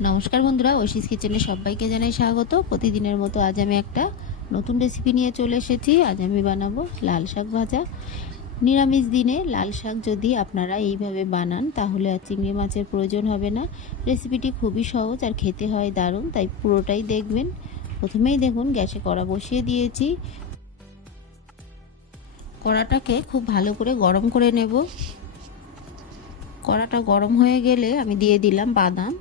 নমস্কার বন্ধুরা, ঐশিস কিচেনে সবাইকে জানাই স্বাগত। প্রতিদিনের মতো আজ আমি একটা নতুন রেসিপি নিয়ে চলে এসেছি। আজ আমি বানাবো লাল শাক ভাজা। নিরামিষ দিনে লাল শাক যদি আপনারা এইভাবে বানান, তাহলে আর চিংড়ি মাছের প্রয়োজন হবে না। রেসিপিটি খুবই সহজ আর খেতে হয় দারুণ, তাই পুরোটাই দেখবেন। প্রথমেই দেখুন, গ্যাসে কড়া বসিয়ে দিয়েছি। কড়াটাকে খুব ভালো করে গরম করে নেব। কড়াটা গরম হয়ে গেলে আমি দিয়ে দিলাম বাদাম।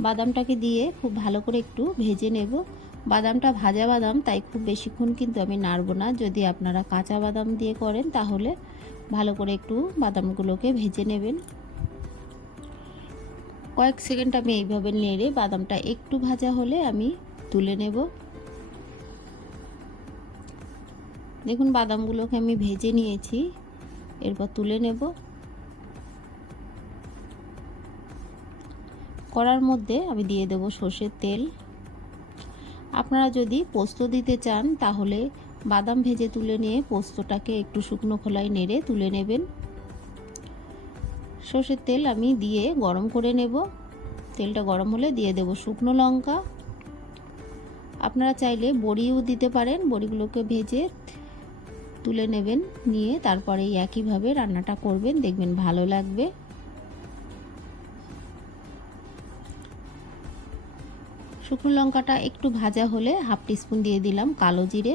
বাদামটাকে দিয়ে খুব ভালো করে একটু ভেজে নেব। বাদামটা ভাজা বাদাম, তাই খুব বেশিক্ষণ কিন্তু আমি নাড়বো না। যদি আপনারা কাঁচা বাদাম দিয়ে করেন, তাহলে ভালো করে একটু বাদামগুলোকে ভেজে নেবেন। কয়েক সেকেন্ড আমি এইভাবে নেড়ে বাদামটা একটু ভাজা হলে আমি তুলে নেব। দেখুন, বাদামগুলোকে আমি ভেজে নিয়েছি। এরপর তুলে নেব। কড়ার মধ্যে আমি দিয়ে দেব সর্ষের তেল। আপনারা যদি পোস্ত দিতে চান, তাহলে বাদাম ভেজে তুলে নিয়ে পোস্তটাকে একটু শুকনো খোলায় নেড়ে তুলে নেবেন। সর্ষের তেল আমি দিয়ে গরম করে নেব। তেলটা গরম হলে দিয়ে দেব শুকনো লঙ্কা। আপনারা চাইলে বড়িও দিতে পারেন, বড়িগুলোকে ভেজে তুলে নেবেন, নিয়ে তারপরে একইভাবে রান্নাটা করবেন, দেখবেন ভালো লাগবে। শুকনো লঙ্কাটা একটু ভাজা হলে হাফ টিস্পুন দিয়ে দিলাম কালো জিরে।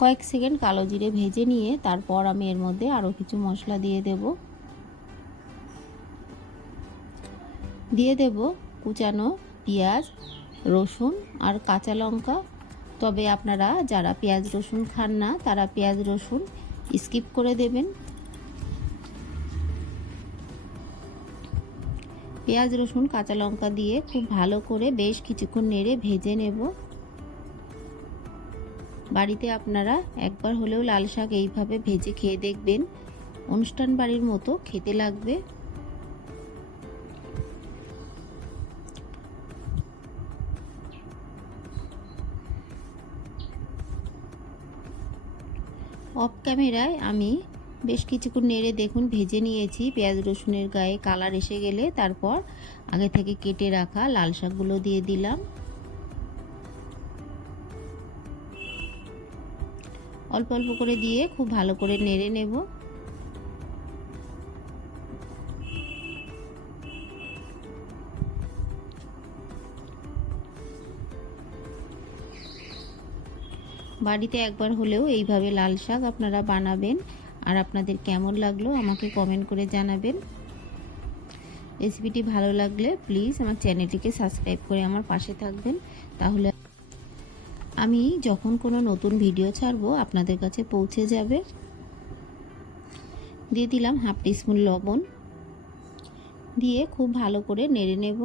কয়েক সেকেন্ড কালো জিরে ভেজে নিয়ে তারপর আমি এর মধ্যে আরও কিছু মশলা দিয়ে দেব। দিয়ে দেব কুচানো পেঁয়াজ, রসুন আর কাঁচা লঙ্কা। তবে আপনারা যারা পেঁয়াজ রসুন খান না, তারা পেঁয়াজ রসুন স্কিপ করে দেবেন। পেঁয়াজ, রসুন, কাঁচা লঙ্কা দিয়ে খুব ভালো করে বেশ কিছুক্ষণ নেড়ে ভেজে নেব। বাড়িতে আপনারা একবার হলেও লাল শাক এইভাবে ভেজে খেয়ে দেখবেন। অনুষ্ঠান বাড়ির মতো খেতে লাগবে। অফ ক্যামেরায় আমি বেশ কিছুক্ষণ নেড়ে দেখুন, ভেজে নিয়েছি। পেঁয়াজ রসুনের গায়ে কালার এসে গেলে তারপর আগে থেকে কেটে রাখা লাল শাকগুলো দিয়ে দিলাম। অল্প অল্প করে দিয়ে খুব ভালো করে নেড়ে নেব। বাড়িতে একবার হলেও এইভাবে লাল শাক আপনারা বানাবেন। আর আপনাদের কেমন লাগল আমাকে কমেন্ট করে জানাবেন। রেসিপিটি ভালো লাগলে প্লিজ আমার চ্যানেলটিকে সাবস্ক্রাইব করে আমার পাশে থাকবেন। তাহলে আমি যখন কোনো নতুন ভিডিও ছাড়বো আপনাদের কাছে পৌঁছে যাবে। দিয়ে দিলাম হাফ টিস্পুন লবণ। দিয়ে খুব ভালো করে নেড়ে নেব।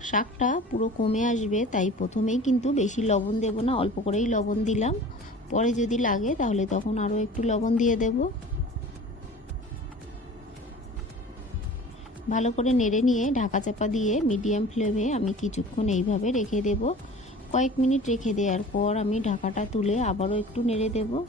শাকটা পুরো কমে আসবে, তাই প্রথমেই কিন্তু বেশি লবণ দেব না, অল্প করেই লবণ দিলাম। পরে যদি লাগে তাহলে তখন আরও একটু লবণ দিয়ে দেব। ভালো করে নেড়ে নিয়ে ঢাকা চাপা দিয়ে মিডিয়াম ফ্লেমে আমি কিছুক্ষণ এইভাবে রেখে দেব। কয়েক মিনিট রেখে দেওয়ার পর আমি ঢাকাটা তুলে আবারও একটু নেড়ে দেবো।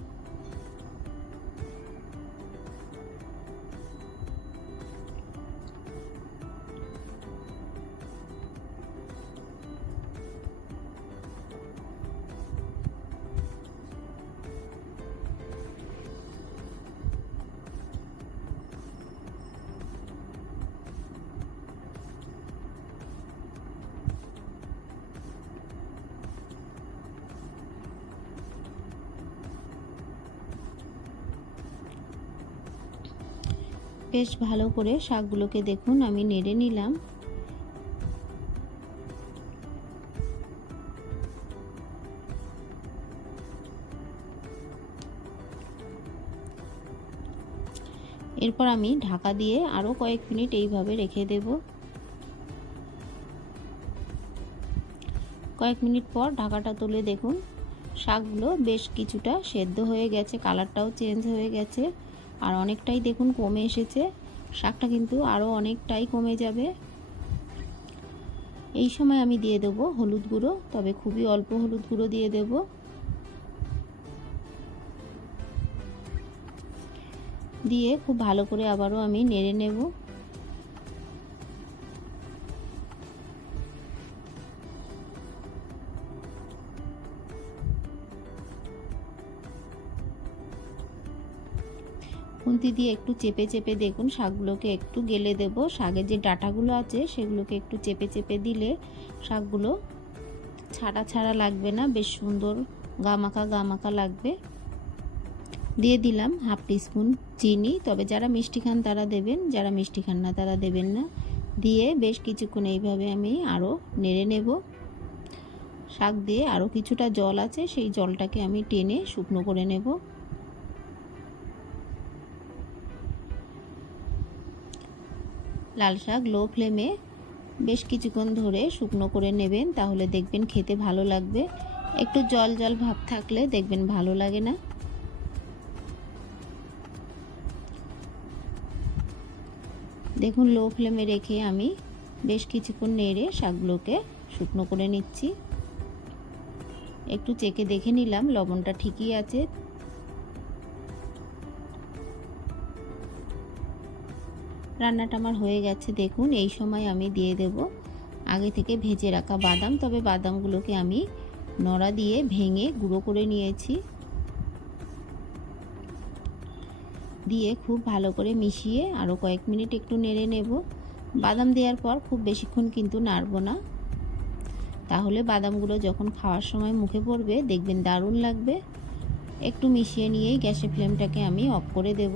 বেশ ভালো করে শাকগুলোকে দেখুন, আমি নেড়ে নিলাম। এরপর আমি ঢাকা দিয়ে আরও কয়েক মিনিট এইভাবে রেখে দেব। কয়েক মিনিট পর ঢাকাটা তুলে দেখুন, শাকগুলো বেশ কিছুটা সেদ্ধ হয়ে গেছে, কালারটাও চেঞ্জ হয়ে গেছে। আর অনেকটাই দেখুন কমে এসেছে। শাকটা কিন্তু আরও অনেকটাই কমে যাবে। এই সময় আমি দিয়ে দেবো হলুদ গুঁড়ো, তবে খুবই অল্প হলুদ গুঁড়ো দিয়ে দেব। দিয়ে খুব ভালো করে আবারও আমি নেড়ে নেব। খুন্তি দিয়ে একটু চেপে চেপে দেখুন, শাকগুলোকে একটু গেলে দেব। শাকের যে ডাটাগুলো আছে, সেগুলোকে একটু চেপে চেপে দিলে শাকগুলো ছাড়া ছাড়া লাগবে না, বেশ সুন্দর গামাকা গামাকা লাগবে। দিয়ে দিলাম হাফ টিস্পুন চিনি, তবে যারা মিষ্টি খান তারা দেবেন, যারা মিষ্টি খান না তারা দেবেন না। দিয়ে বেশ কিছুক্ষণ এইভাবে আমি আরও নেড়ে নেব। শাক দিয়ে আরও কিছুটা জল আছে, সেই জলটাকে আমি টেনে শুকনো করে নেব। লাল শাক লো ফ্লেমে বেশ কিছুক্ষণ ধরে শুকনো করে নেবেন, তাহলে দেখবেন খেতে ভালো লাগবে। একটু জল জল ভাব থাকলে দেখবেন ভালো লাগে না। দেখুন, লো ফ্লেমে রেখে আমি বেশ কিছুক্ষণ নেড়ে শাকগুলোকে শুকনো করে নিচ্ছি। একটু চেকে দেখে নিলাম, লবণটা ঠিকই আছে। রান্নাটা আমার হয়ে গেছে, দেখুন, এই সময় আমি দিয়ে দেব আগে থেকে ভেজে রাখা বাদাম, তবে বাদামগুলোকে আমি নড়া দিয়ে ভেঙে গুঁড়ো করে নিয়েছি। দিয়ে খুব ভালো করে মিশিয়ে আরও কয়েক মিনিট একটু নেড়ে নেব। বাদাম দেওয়ার পর খুব বেশিক্ষণ কিন্তু নাড়ব না। তাহলে বাদামগুলো যখন খাওয়ার সময় মুখে পড়বে, দেখবেন দারুণ লাগবে। একটু মিশিয়ে নিয়েই গ্যাসের ফ্লেমটাকে আমি অফ করে দেব।